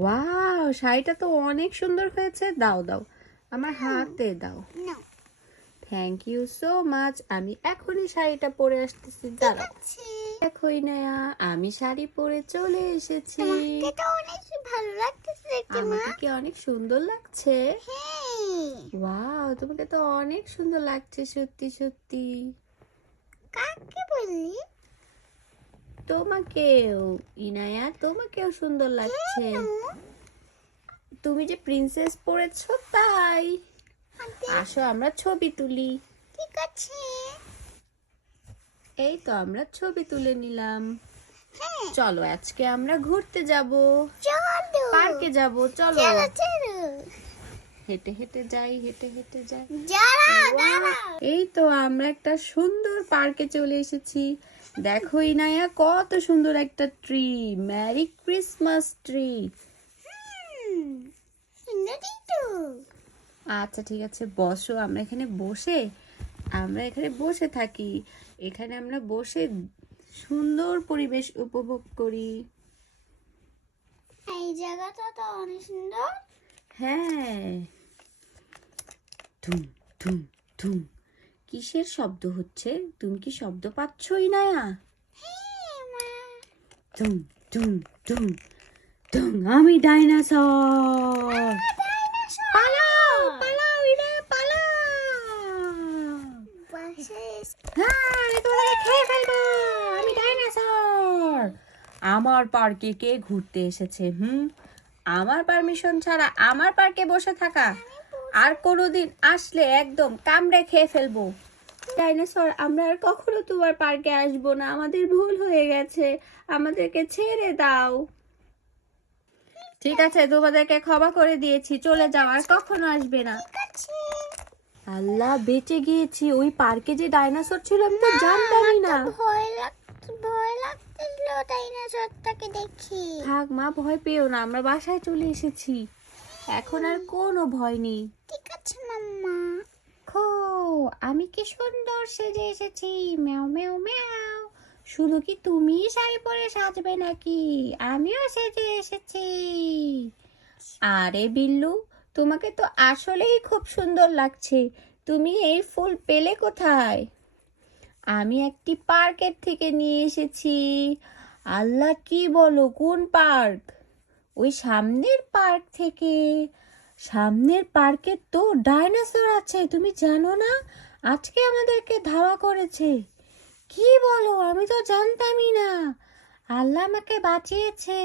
Wow, শাড়িটা তো অনেক সুন্দর হয়েছে। দাও দাও, আমার হাতে দাও। না থ্যাংক ইউ সো মাচ। আমি এখনই শাড়িটা পরে আসতেছি, ঠিক দাঁড়াও। আছে। দেখো ইনায়া, আমি শাড়ি পরে চলে এসেছি। তোমাকে তো অনেক ভালো লাগতেছে দেখতে মা। আমাকে কি অনেক সুন্দর লাগছে? হ্যাঁ। ওয়াও, তোমাকে তো অনেক সুন্দর লাগছে, সত্যি সত্যি। কাকে বললি? তোমাকেও ইনায়া, তোমাকেও সুন্দর লাগছে। কেন? তুমি যে প্রিন্সেস পরেছো তাই। আসো আমরা ছবি তুলি। ঠিক আছে। এই তো আমরা ছবি তুলে নিলাম। হ্যাঁ চলো আজকে আমরা ঘুরতে যাব, চলো। পার্কে যাব। চলো চলো চলো। হেঁটে হেঁটে যাই, হেঁটে হেঁটে যাই। দাঁড়াও Wow! দাঁড়াও। এই তো আমরা একটা সুন্দর পার্কে চলে এসেছি। দেখো ইনায়া, কত সুন্দর একটা ট্রি। Merry Christmas tree. সুন্দরই তো। আচ্ছা ঠিক আছে, বসো। আমরা এখানে বসে থাকি। এখানে আমরা বসে সুন্দর পরিবেশ উপভোগ করি। এই জায়গাটা তো অনেক সুন্দর। হ্যাঁ। ধুম ধুম ধুম। কিসের শব্দ হচ্ছে? তুমি কি শব্দ পাচ্ছ ইনায়া? হ্যাঁ মা। ধুম ধুম ধুম ধুম। আমি ডাইনোসর। পালাও পালাও ইনায়া, পালাও। বাসে হ্যাঁ, আমি তোমাকে খেয়ে ফেলবো। আমি ডাইনোসর। আমার পার্কে কে ঘুরতে এসেছে? আমার পারমিশন ছাড়া আমার পার্কে বসে থাকা? আর কোনোদিন আসলে একদম কামড়ে খেয়ে ফেলবো। ডাইনোসর, আমরা আর কখনো তোমার পার্কে আসবো না। আমাদের ভুল হয়ে গেছে, আমাদেরকে ছেড়ে দাও। ঠিক আছে, তোমাদেরকে ক্ষমা করে দিয়েছি, চলে যাও, আর কখনো আসবে না। ঠিক আছে। আল্লাহ, বেঁচে গিয়েছি। ওই পার্কে যে ডাইনোসর ছিল আমি তো জানতামই না। ভয় লাগতেছিল ডাইনোসরটাকে দেখি। থাক মা, ভয় পেও না, আমরা বাসায় চলে এসেছি। এখন আর কোনো ভয় নেই। ঠিক আছে মাম্মা। খো, আমি কি সুন্দর সেজে এসেছি। ম্যাও ম্যাও ম্যাও। শুধু কি তুমিই শাড়ি পরে সাজবে নাকি? আমিও সেজে এসেছি। আরে বিল্লু, তোমাকে তো আসলেই খুব সুন্দর লাগছে। তুমি এই ফুল পেলে কোথায়? আমি একটি পার্কের থেকে নিয়ে এসেছি। আল্লাহ, কি বলো? কোন পার্ক? ওই সামনের পার্ক থেকে। সামনের পার্কে তো ডাইনোসর আছে, তুমি জানো না? আজকে আমাদেরকে ধাওয়া করেছে। কি বলো? আমি তো জানতামই না। আল্লাহ আমাকে বাঁচিয়েছে।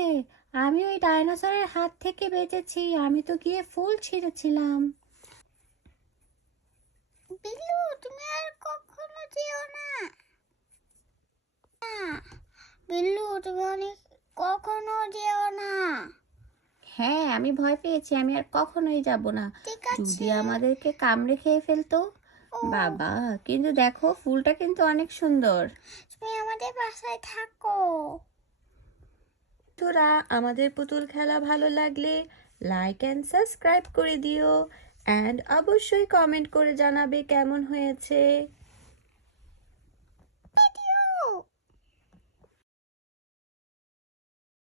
আমি ওই ডাইনোসরের হাত থেকে বেঁচেছি। আমি তো গিয়ে ফুল ছিঁড়েছিলাম। বিল্লু তুমি আর কখনো যেও না। বিল্লু তুমি অনেক কখনো যেও না। হ্যাঁ, আমি ভয় পেয়েছি, আমি আর কখনোই যাব না। ঠিক যদি আছে। আমাদেরকে কামড়ে খেয়ে ফেলতো। ও, বাবা, কিন্তু দেখো ফুলটা কিন্তু অনেক সুন্দর। তুমি আমাদের বাসায় থাকো। তোরা, আমাদের পুতুল খেলা ভালো লাগলে লাইক অ্যান্ড সাবস্ক্রাইব করে দিও, অ্যান্ড অবশ্যই কমেন্ট করে জানাবে কেমন হয়েছে।